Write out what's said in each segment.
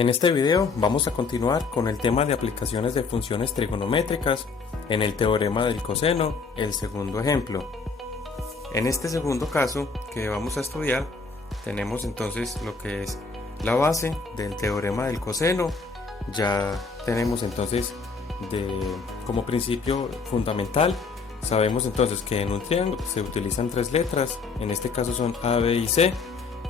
En este video vamos a continuar con el tema de aplicaciones de funciones trigonométricas en el teorema del coseno, el segundo ejemplo. En este segundo caso que vamos a estudiar, tenemos entonces lo que es la base del teorema del coseno. Ya tenemos entonces como principio fundamental, sabemos entonces que en un triángulo se utilizan tres letras, en este caso son A, B y C,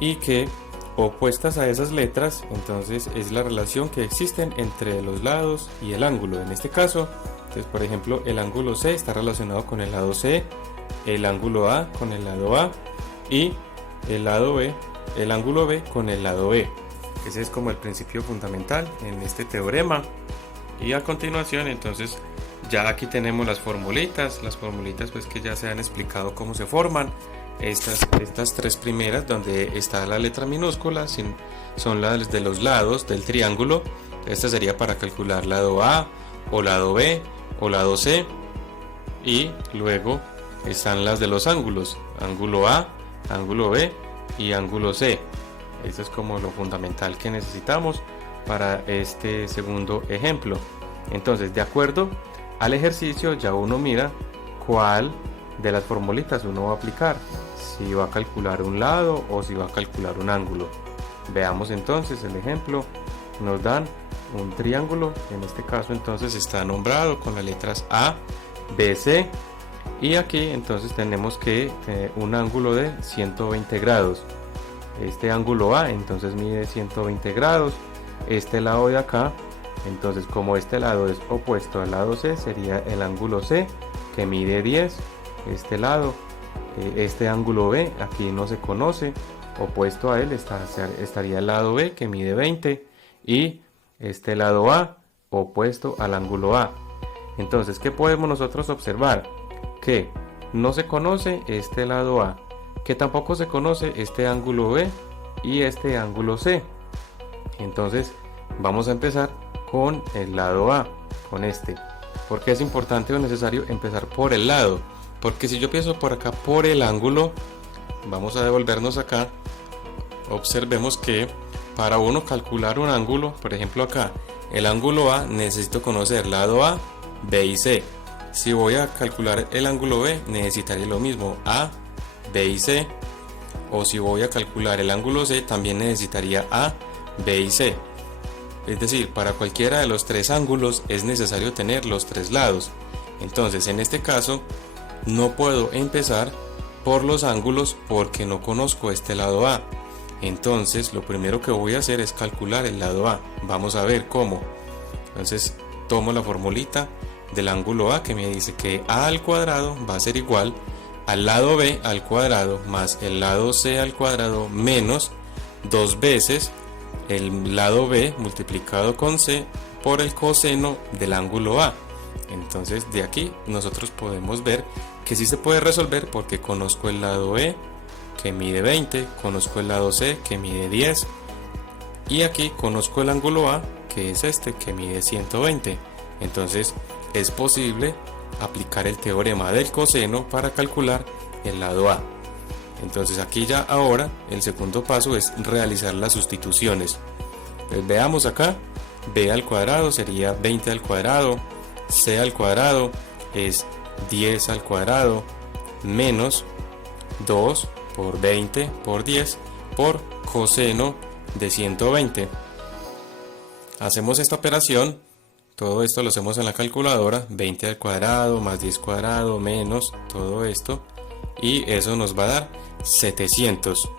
y que opuestas a esas letras entonces es la relación que existen entre los lados y el ángulo. En este caso, entonces, por ejemplo, el ángulo C está relacionado con el lado C, el ángulo A con el lado A y el ángulo B con el lado B. Ese es como el principio fundamental en este teorema. Y a continuación entonces ya aquí tenemos las formulitas pues que ya se han explicado cómo se forman. Estas tres primeras, donde está la letra minúscula, son las de los lados del triángulo. Esta sería para calcular lado A o lado B o lado C. Y luego están las de los ángulos, ángulo A, ángulo B y ángulo C. Esto es como lo fundamental que necesitamos para este segundo ejemplo. Entonces, de acuerdo al ejercicio, ya uno mira cuál de las formulitas uno va a aplicar, si va a calcular un lado o si va a calcular un ángulo. Veamos entonces el ejemplo. Nos dan un triángulo, en este caso entonces está nombrado con las letras A, B, C, y aquí entonces tenemos que un ángulo de 120 grados. Este ángulo A entonces mide 120 grados. Este lado de acá, entonces como este lado es opuesto al lado C, sería el ángulo C, que mide 10. Este lado, este ángulo B aquí no se conoce, opuesto a él estaría el lado B, que mide 20, y este lado A opuesto al ángulo A. Entonces, ¿qué podemos nosotros observar? Que no se conoce este lado A, que tampoco se conoce este ángulo B y este ángulo C. Entonces vamos a empezar con el lado A, con este. Porque es importante o necesario empezar por el lado, porque si yo empiezo por acá por el ángulo, vamos a devolvernos acá. Observemos que para uno calcular un ángulo, por ejemplo acá, el ángulo A, necesito conocer lado A, B y C. Si voy a calcular el ángulo B, necesitaría lo mismo, A, B y C. O si voy a calcular el ángulo C, también necesitaría A, B y C. Es decir, para cualquiera de los tres ángulos es necesario tener los tres lados. Entonces, en este caso, no puedo empezar por los ángulos porque no conozco este lado A. Entonces, lo primero que voy a hacer es calcular el lado A. Vamos a ver cómo. Entonces, tomo la formulita del ángulo A que me dice que A al cuadrado va a ser igual al lado B al cuadrado más el lado C al cuadrado menos 2 veces el lado B multiplicado con C por el coseno del ángulo A. Entonces de aquí nosotros podemos ver que sí se puede resolver porque conozco el lado B que mide 20, conozco el lado C que mide 10 y aquí conozco el ángulo A que es este que mide 120. Entonces es posible aplicar el teorema del coseno para calcular el lado A. Entonces aquí ya ahora el segundo paso es realizar las sustituciones. Pues veamos acá, B al cuadrado sería 20 al cuadrado, C al cuadrado es 10 al cuadrado, menos 2 por 20 por 10 por coseno de 120. Hacemos esta operación, todo esto lo hacemos en la calculadora, 20 al cuadrado más 10 cuadrado menos todo esto, y eso nos va a dar 700.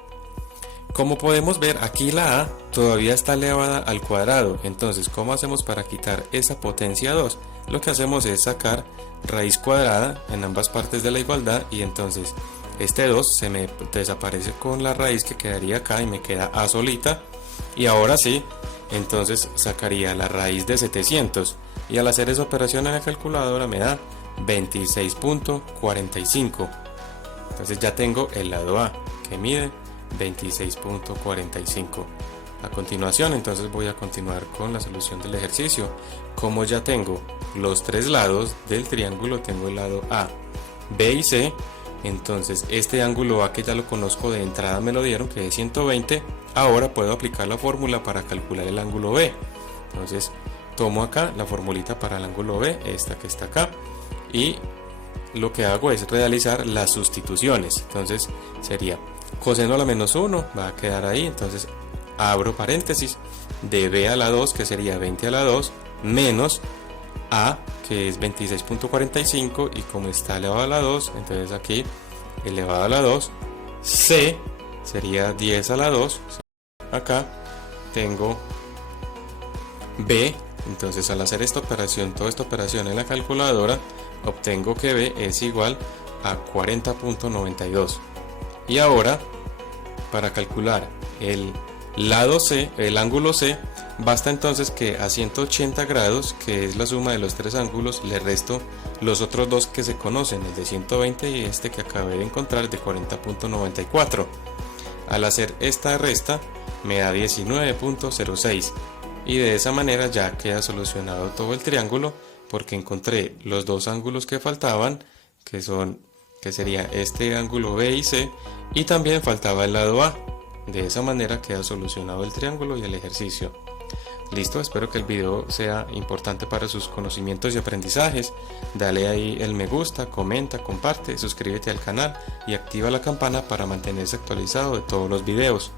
Como podemos ver, aquí la A todavía está elevada al cuadrado. Entonces, ¿cómo hacemos para quitar esa potencia 2? Lo que hacemos es sacar raíz cuadrada en ambas partes de la igualdad, y entonces este 2 se me desaparece con la raíz que quedaría acá y me queda A solita. Y ahora sí, entonces sacaría la raíz de 700, y al hacer esa operación en la calculadora me da 26.45. Entonces ya tengo el lado A que mide 26.45. A continuación entonces voy a continuar con la solución del ejercicio. Como ya tengo los tres lados del triángulo, tengo el lado A, B y C, entonces este ángulo A que ya lo conozco de entrada me lo dieron que es 120, Ahora puedo aplicar la fórmula para calcular el ángulo B. Entonces tomo acá la formulita para el ángulo B, esta que está acá, y lo que hago es realizar las sustituciones. Entonces sería coseno a la menos 1, va a quedar ahí, entonces abro paréntesis, de B a la 2, que sería 20 a la 2, menos A, que es 26.45, y como está elevado a la 2, entonces aquí elevado a la 2, C sería 10 a la 2, acá tengo B, entonces al hacer esta operación, toda esta operación en la calculadora, obtengo que B es igual a 40.92. Y ahora, para calcular el lado C, el ángulo C, basta entonces que a 180 grados, que es la suma de los tres ángulos, le resto los otros dos que se conocen, el de 120 y este que acabé de encontrar de 40.94. Al hacer esta resta me da 19.06 y de esa manera ya queda solucionado todo el triángulo, porque encontré los dos ángulos que faltaban, que sería este ángulo B y C, y también faltaba el lado A. De esa manera queda solucionado el triángulo y el ejercicio. Listo, espero que el video sea importante para sus conocimientos y aprendizajes. Dale ahí el me gusta, comenta, comparte, suscríbete al canal y activa la campana para mantenerse actualizado de todos los videos.